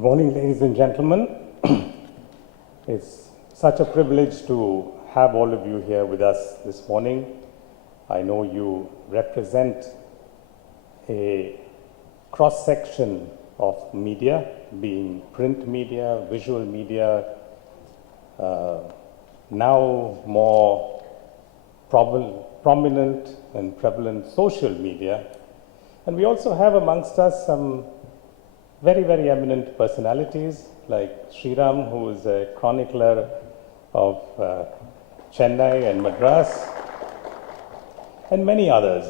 Good morning, ladies and gentlemen. It's such a privilege to have all of you here with us this morning. I know you represent a cross-section of media, being print media, visual media, now more prominent and prevalent social media. And we also have amongst us some very, very eminent personalities like Sriram, who is a chronicler of Chennai and Madras, and many others.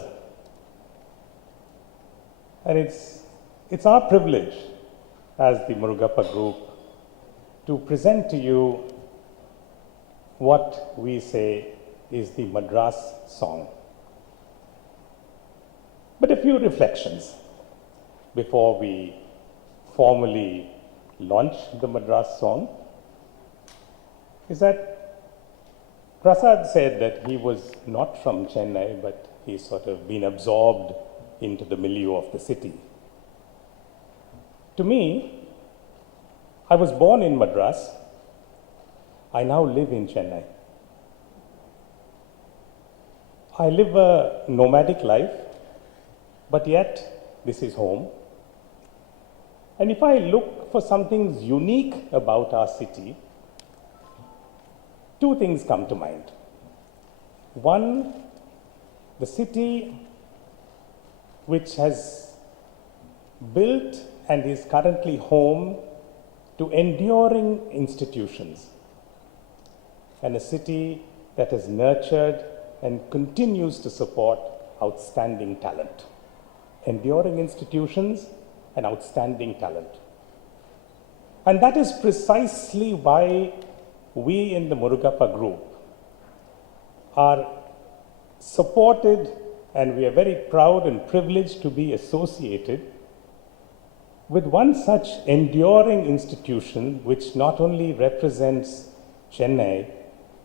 And it's our privilege as the Murugappa Group to present to you what we say is the Madras song. But a few reflections before we formally launch the Madras song is that Prasad said that he was not from Chennai, but he's sort of been absorbed into the milieu of the city. To me, I was born in Madras. I now live in Chennai. I live a nomadic life, but yet this is home. And if I look for something unique about our city, two things come to mind. One, the city which has built and is currently home to enduring institutions, and a city that has nurtured and continues to support outstanding talent. Enduring institutions and outstanding talent. And that is precisely why we in the Murugappa Group are supported, and we are very proud and privileged to be associated with one such enduring institution which not only represents Chennai,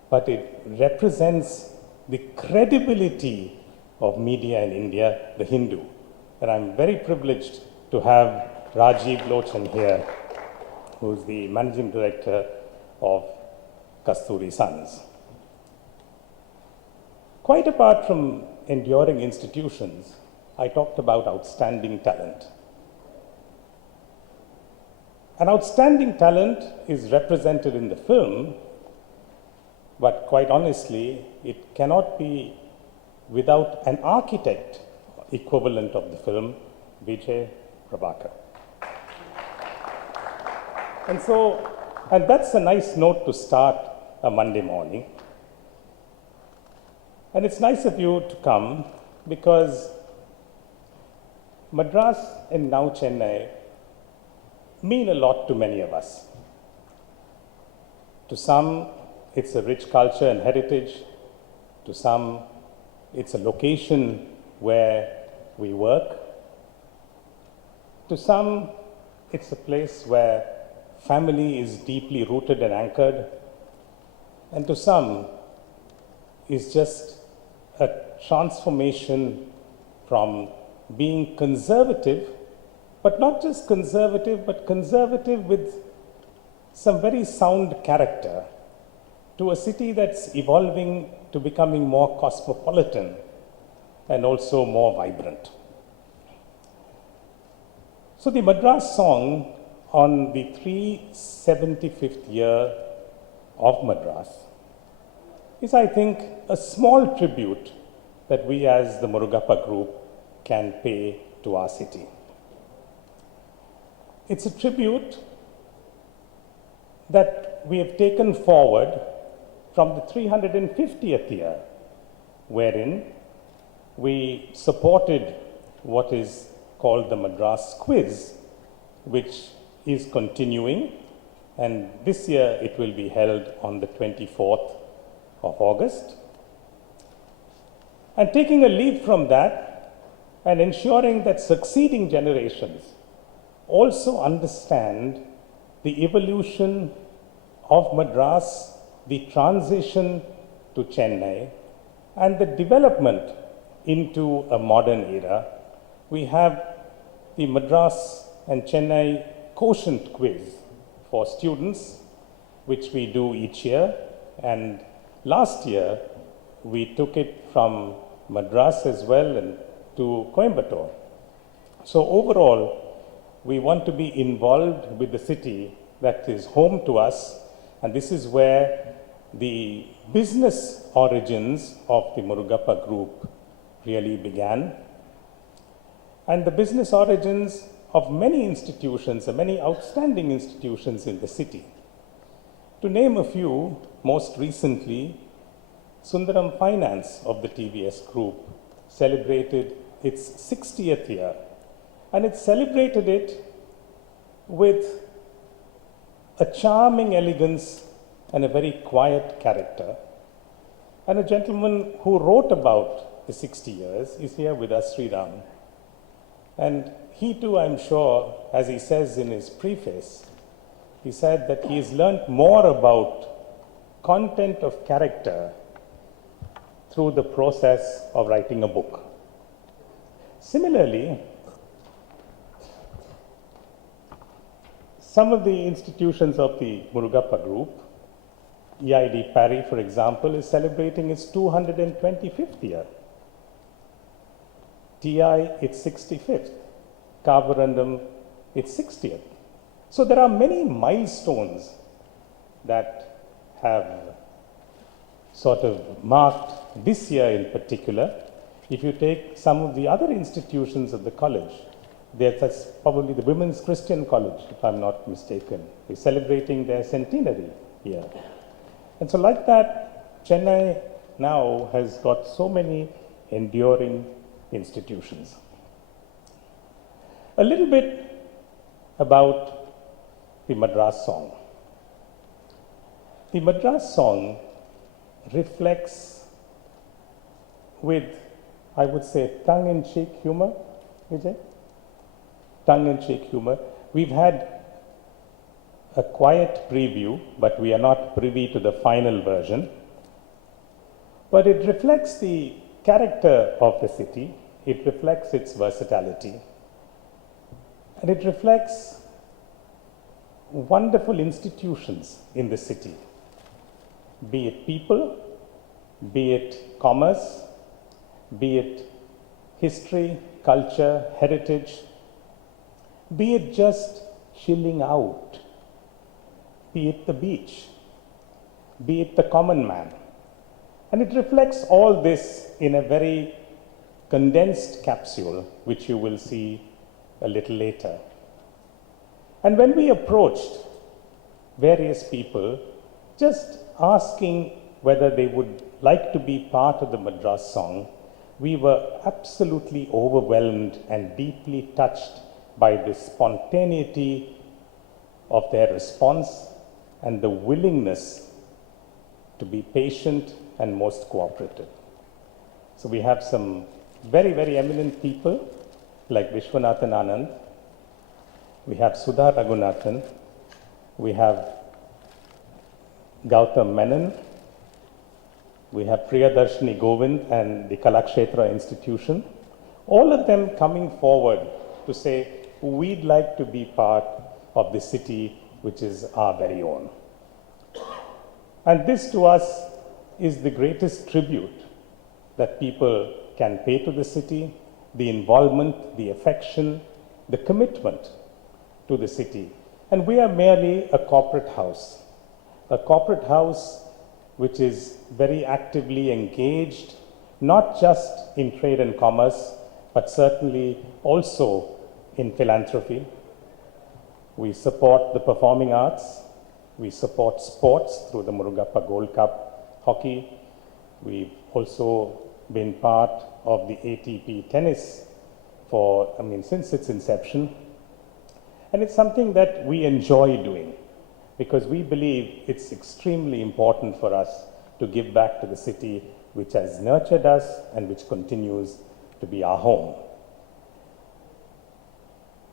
but it represents the credibility of media in India, the Hindu. And I'm very privileged to have Rajiv Lochan here, who's the Managing Director of Kasturi Sons. Quite apart from enduring institutions, I talked about outstanding talent. And outstanding talent is represented in the film, but quite honestly, it cannot be without an architect equivalent of the film, Vijay Prabhakar. And that's a nice note to start a Monday morning. And it's nice of you to come because Madras and now Chennai mean a lot to many of us. To some, it's a rich culture and heritage. To some, it's a location where we work. To some, it's a place where family is deeply rooted and anchored. And to some, it's just a transformation from being conservative, but not just conservative, but conservative with some very sound character, to a city that's evolving to becoming more cosmopolitan and also more vibrant. So the Madras song on the 375th year of Madras is, I think, a small tribute that we as the Murugappa Group can pay to our city. It's a tribute that we have taken forward from the 350th year, wherein we supported what is called the Madras Quiz, which is continuing, and this year it will be held on the 24th of August. And taking a lead from that and ensuring that succeeding generations also understand the evolution of Madras, the transition to Chennai, and the development into a modern era, we have the Madras and Chennai quotient quiz for students, which we do each year. And last year, we took it from Madras as well and to Coimbatore. So overall, we want to be involved with the city that is home to us, and this is where the business origins of the Murugappa Group really began. And the business origins of many institutions, and many outstanding institutions in the city. To name a few, most recently, Sundaram Finance of the TVS Group celebrated its 60th year, and it celebrated it with a charming elegance and a very quiet character. And a gentleman who wrote about the 60 years is here with us, Sriram. And he too, I'm sure, as he says in his preface, he said that he's learned more about content of character through the process of writing a book. Similarly, some of the institutions of the Murugappa Group, EID Parry, for example, is celebrating its 225th year. TI, its 65th. Kavarandam, its 60th. So there are many milestones that have sort of marked this year in particular. If you take some of the other institutions of the college, that's probably the Women's Christian College, if I'm not mistaken, is celebrating their centenary year. And so like that, Chennai now has got so many enduring institutions. A little bit about the Madras song. The Madras song reflects with, I would say, tongue-in-cheek humor, Vijay? Tongue-in-cheek humor. We've had a quiet preview, but we are not privy to the final version. But it reflects the character of the city, it reflects its versatility, and it reflects wonderful institutions in the city, be it people, be it commerce, be it history, culture, heritage, be it just chilling out, be it the beach, be it the common man. And it reflects all this in a very condensed capsule, which you will see a little later. And when we approached various people, just asking whether they would like to be part of the Madras song, we were absolutely overwhelmed and deeply touched by the spontaneity of their response and the willingness to be patient and most cooperative. So we have some very, very eminent people like Vishwanathan Anand, we have Sudha Raghunathan, we have Gautam Menon, we have Priyadarshini Govind and the Kalakshetra Institution, all of them coming forward to say, we'd like to be part of the city which is our very own. And this to us is the greatest tribute that people can pay to the city, the involvement, the affection, the commitment to the city. And we are merely a corporate house which is very actively engaged, not just in trade and commerce, but certainly also in philanthropy. We support the performing arts, we support sports through the Murugappa Gold Cup hockey. We've also been part of the ATP tennis since its inception. And it's something that we enjoy doing because we believe it's extremely important for us to give back to the city which has nurtured us and which continues to be our home.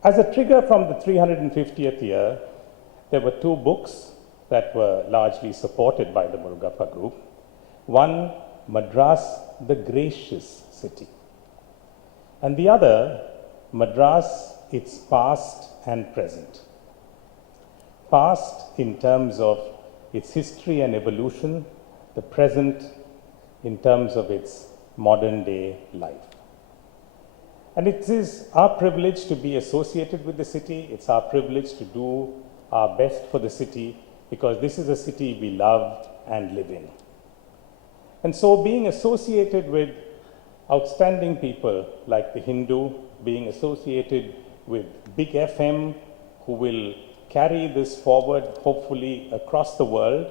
As a trigger from the 350th year, there were two books that were largely supported by the Murugappa Group. One, Madras, the Gracious City. And the other, Madras, its past and present. past in terms of its history and evolution, the present in terms of its modern day life. And it is our privilege to be associated with the city. It's our privilege to do our best for the city because this is a city we love and live in. And so being associated with outstanding people like the Hindu, being associated with Big FM, who will carry this forward, hopefully across the world,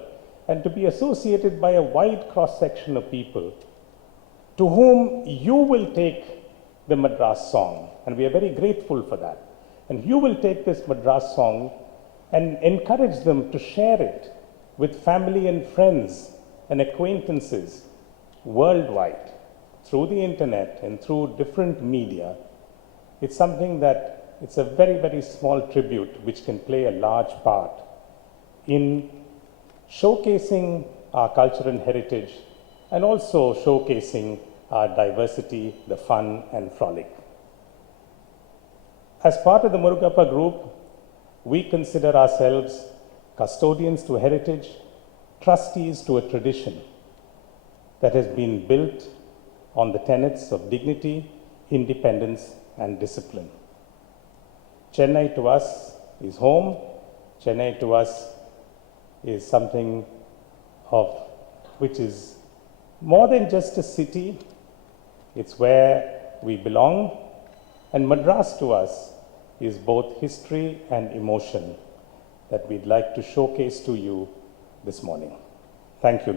and to be associated by a wide cross-section of people to whom you will take the Madras song. And we are very grateful for that. And you will take this Madras song and encourage them to share it with family and friends and acquaintances worldwide through the internet and through different media. It's something that it's a very, very small tribute which can play a large part in showcasing our culture and heritage and also showcasing our diversity, the fun and frolic. As part of the Murugappa group, we consider ourselves custodians to heritage, trustees to a tradition that has been built on the tenets of dignity, independence and discipline. Chennai to us is home. Chennai to us is something of which is more than just a city. It's where we belong. And Madras to us is both history and emotion that we'd like to showcase to you this morning. Thank you.